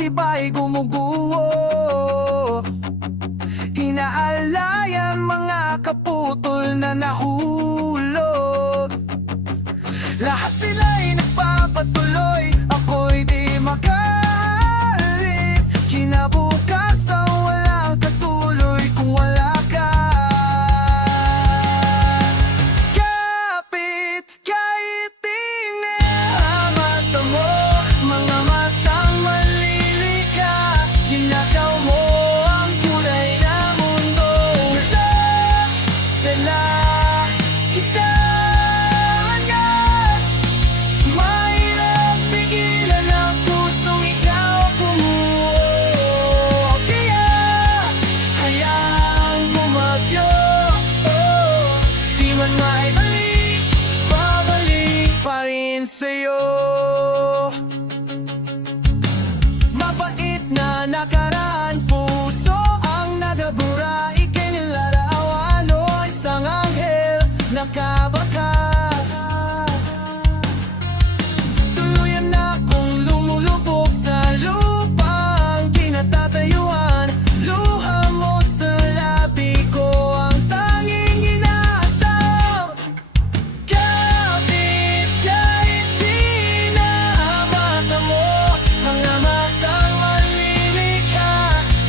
tibay gumuguho. Inaalaya mga kaputol na nahulog. Lahat sila'y nagpapatuloy, ako'y di makaalis. Kinabukasan walang katuloy kung wala ka. Kapit kahit ang mata mo, mga matang malilika. Ginagaw mo ang kulay ng mundo. Dala kita. Mahirap pigilan ang pusong ikaw bumuo. Kaya hayaang bumagyo. Di man maibalik, babalik pa rin sa'yo. Mabait na nakaraan, puso ang nagabura. Ika'y nilalarawan o isang anghel nakabakas. Tuluyan na kung lumulubog sa lupang kinatatayuan. Luha mo sa labi ko ang tanging inaasam. Kapit kahit di na mata mo, mga matang malilikha.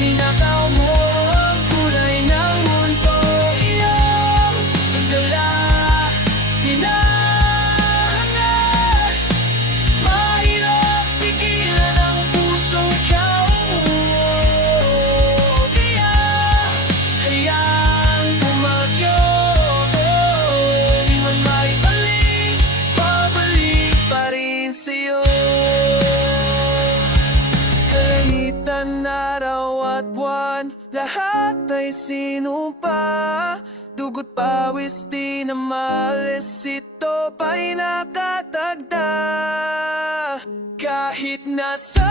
Ninakaw mo ang kulay ng mundo. Iyong dala, hinahanap. Mahirap pigilan ang pusong ikaw bumuo. Kaya hayaang bumagyo. Di man maibalik, babalik pa rin sa'yo. Kalangitan, araw at buwan, lahat ay sinumpa. Dugot pawis di na malis, ito pa'y nakatagda. Kahit nasa